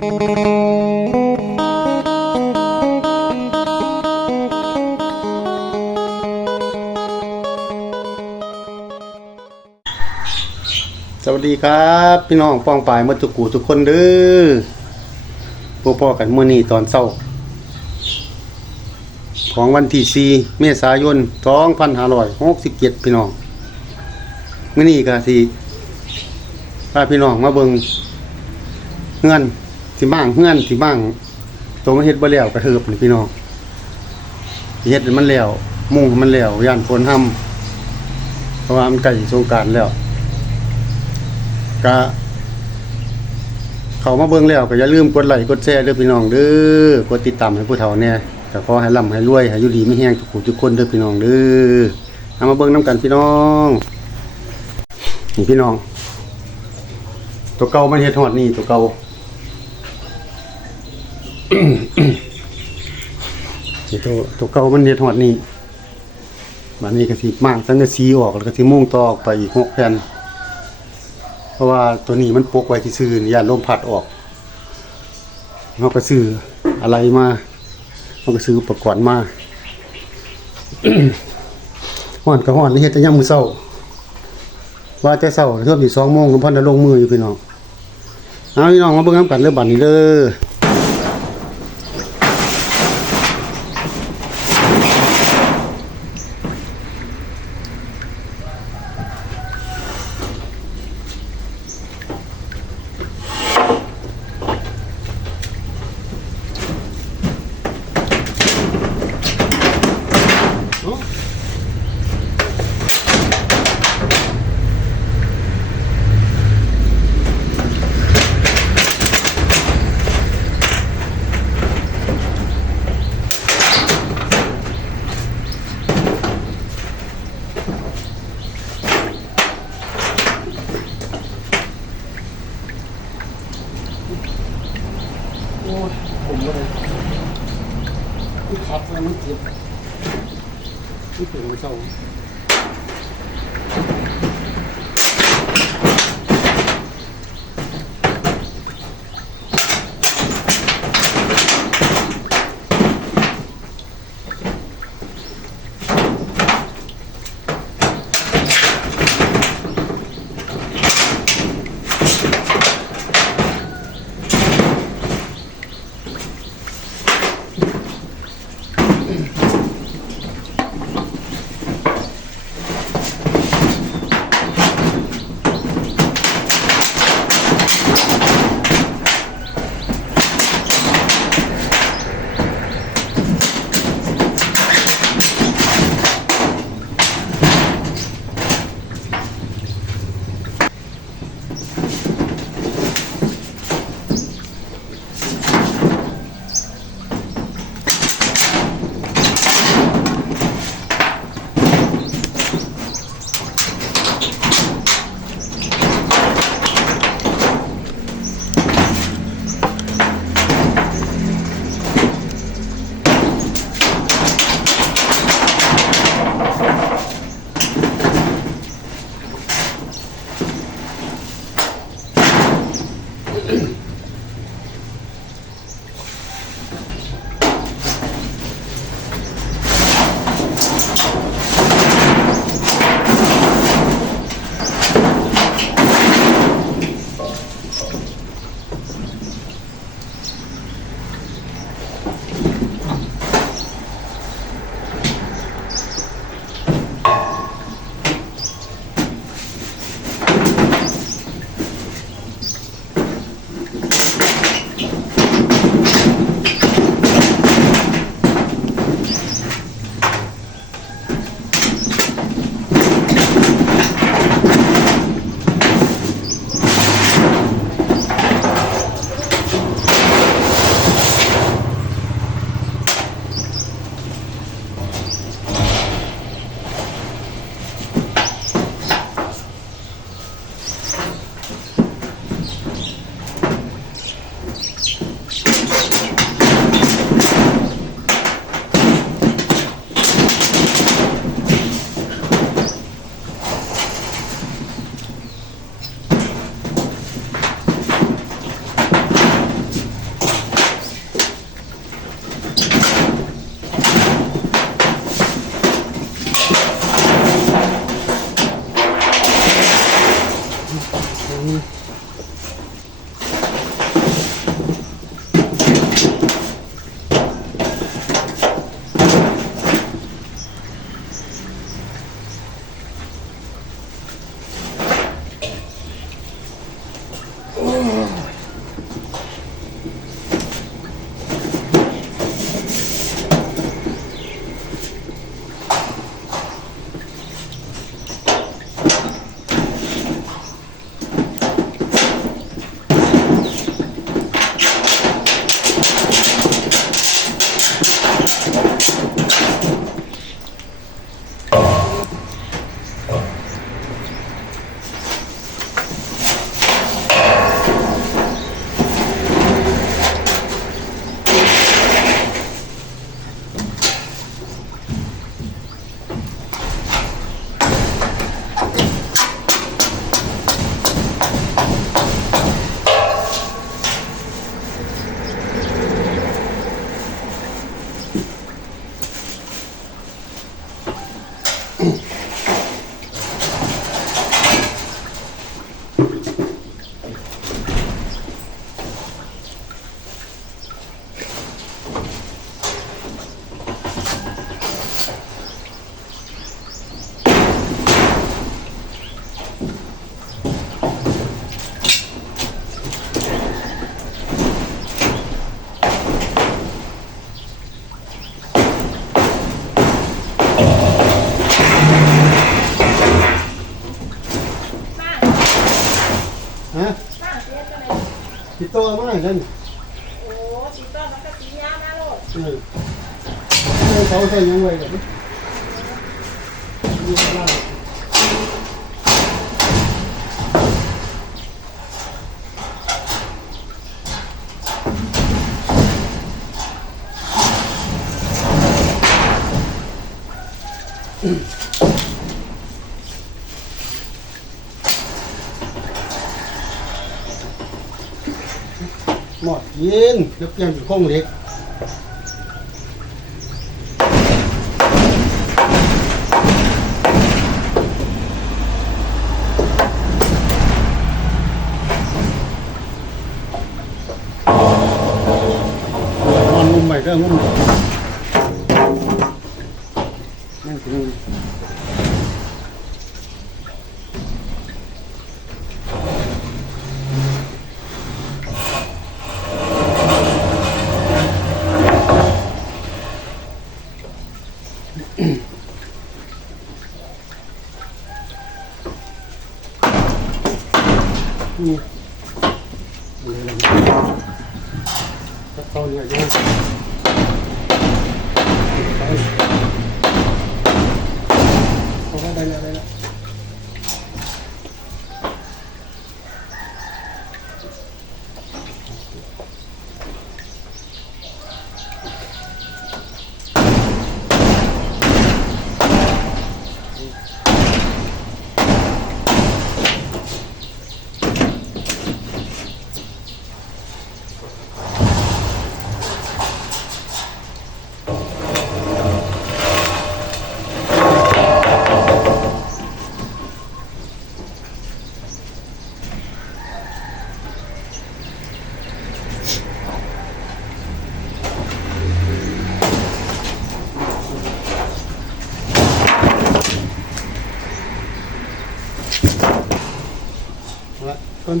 สวัสดีครับพี่น้องป้องปายมาทุกกูทุกคนเด้อพวกพ่อกันมื้อนี้ตอนเช้าของวันที่4เมษายน2567พี่น้องมื้อนี้ก็สิพาพี่น้องมาเบิ่งเฮือนสิบ้างเฮือนสิบ้างตรงเฮ็ดบ่แล้วกระเทิบนี่พี่น้องเฮ็ดให้มันแล้วมุ่งให้มันแล้วย่านฝนห่ำเพราะว่ามันใกล้สงกรานต์แล้วก็เข้ามาเบิ่งแล้วก็อย่าลืมกดไลค์กดแชร์เด้อพี่น้องเด้อกดติดตามให้ผู้เฒ่าแน่ก็ขอให้ร่ำให้รวยให้อยู่ดีมีแรงทุกผู้ทุกคนเด้อพี่น้องเด้อเอามาเบิ่งนํกันพี่น้องนี่พี่น้องตัวเก่ามันเฮ็ดฮอดนี่ตัวเก่า นี่ตัวเก่ามันเฮ็ดฮอดนี่บัดนี้ก็สิมางสังกะสีออกแล้วก็สิมุ่งต่อออกไปอีก6แผ่นเพราะว่าตัวนี้มันปกไว้ที่ซื่ออย่าลมพัดออกเราก็ซื้ออะไรมาเราก็ซื้ออุปกรณ์มา ฮ้อนก็ฮ้อนเฮ็ดแต่ยามมื้อเช้าว่าแต่เช้าเริ่มที่2 โมงก็พันได้ลงมืออยู่พี่น้องเอาพี่น้องมาเบิ่งนำกันเด้อบัดนี้เด้อผมก็เลยที่ขับแล้วมันเจ็บที่เปลี่ยนไปเศร้า ตัวมาให้นั่นโอ้ติดต่อมันก็ตียามาโลดเขาใส่ยังไงกันหมดยินแล้วเปลี่ยนเป็นโค้งเล็กนอนงุ่มไปก็งุ่มนั่นคือนี่อะไรก็ต้นเนี่ยยังเขาก็ได้แล้วต้น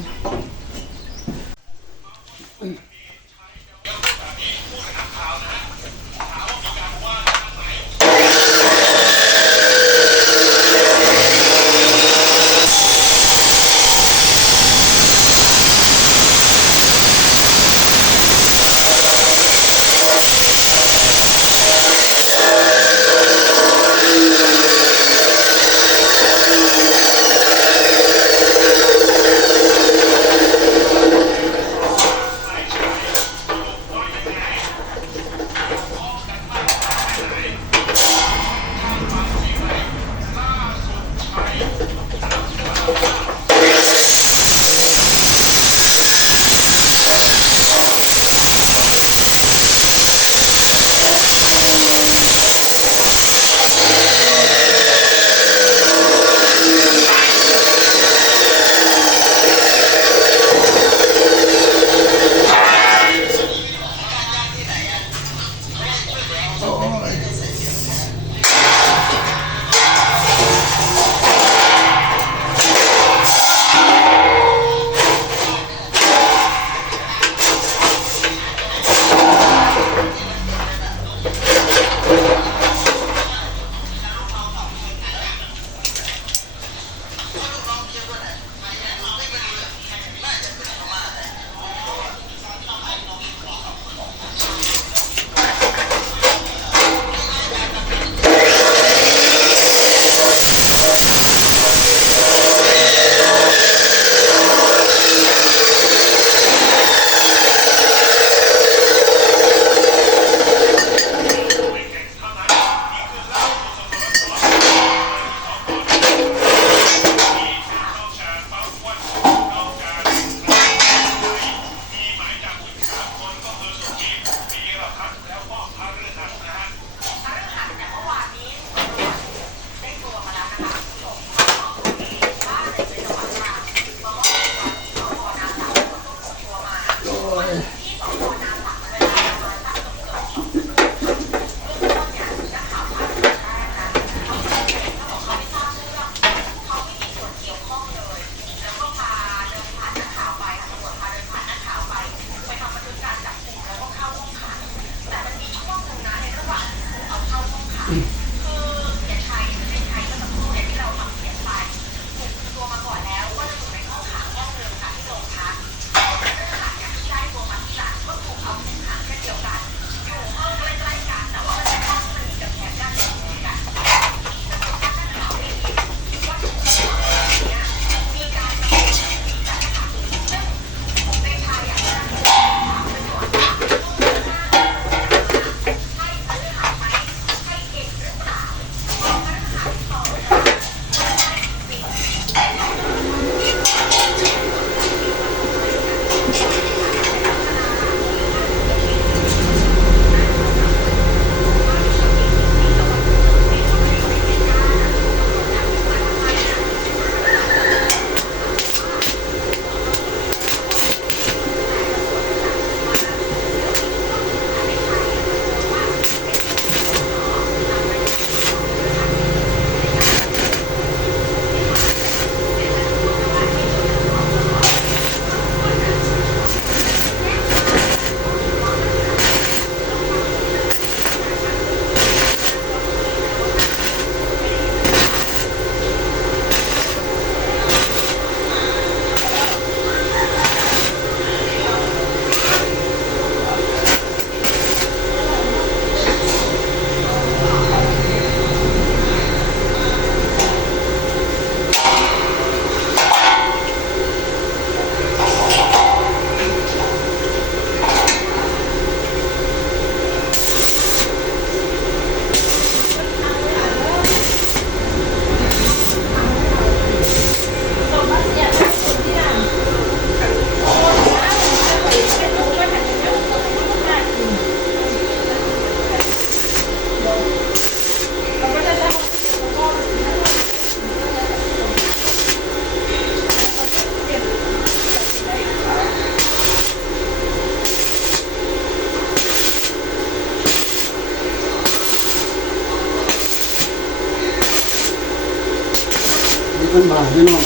เป็นบาทพี่น้อง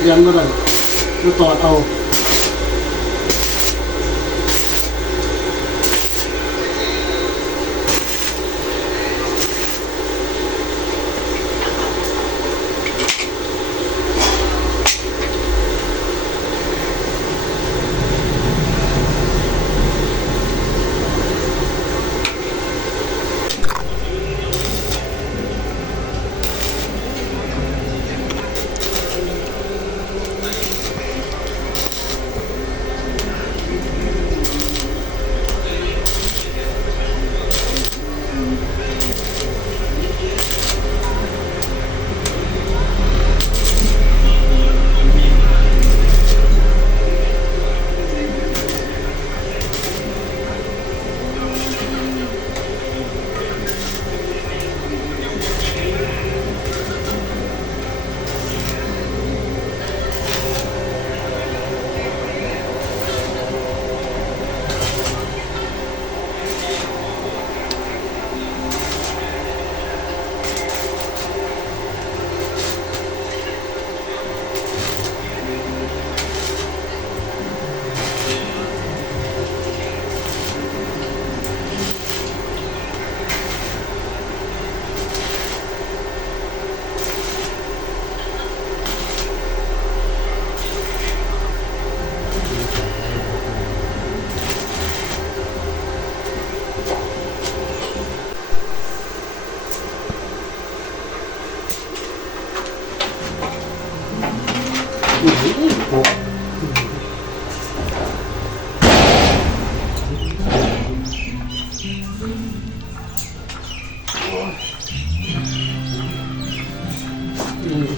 เรียนมาได้มาต่อเอา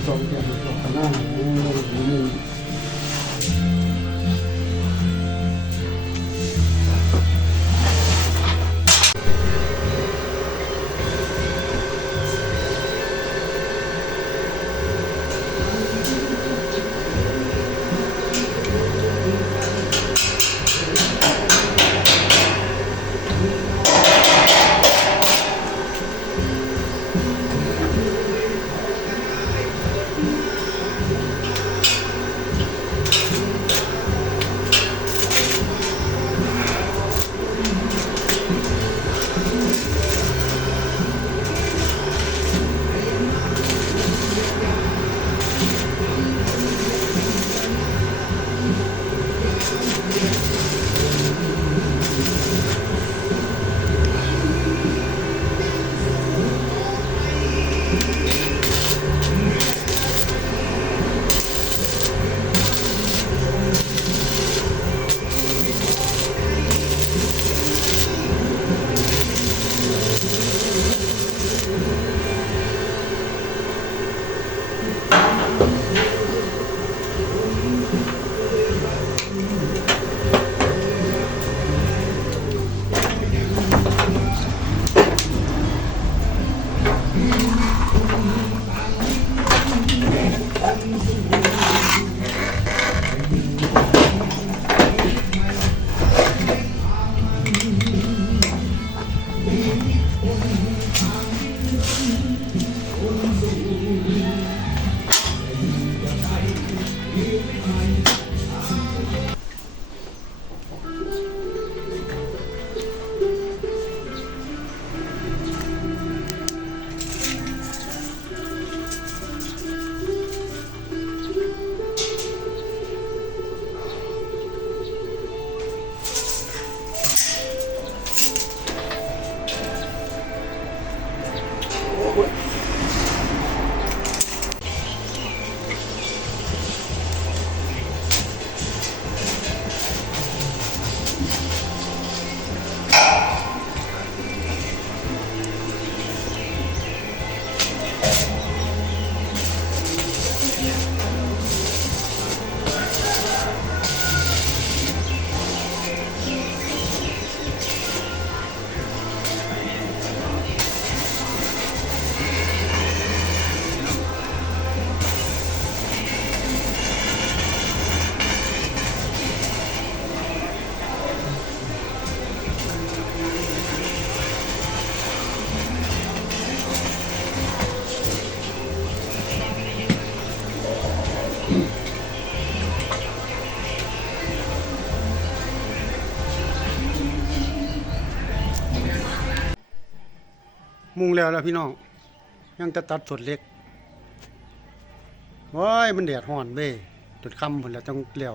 สองแก้วสองหน้า มุงแล้วพี่น้องยังจะตัดส่วนเล็กว้ายมันแดดร้อนเว้ยจนค่ำพุ่นแล้วจังแล้ว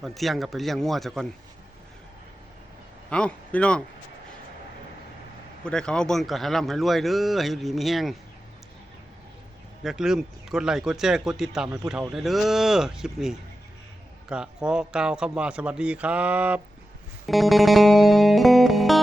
ตอนเที่ยงก็ไปเลี้ยงงัวซะก่อนเอาพี่น้องผู้ใดเขามาเบิ่งก็ให้ร่ำให้รวยเด้อให้อยู่ดีมีแห้งอย่าลืมกดไลค์กดแชร์กดติดตามให้ผู้เฒ่าได้เด้อคลิปนี้ก็ขอกล่าวคำว่าสวัสดีครับ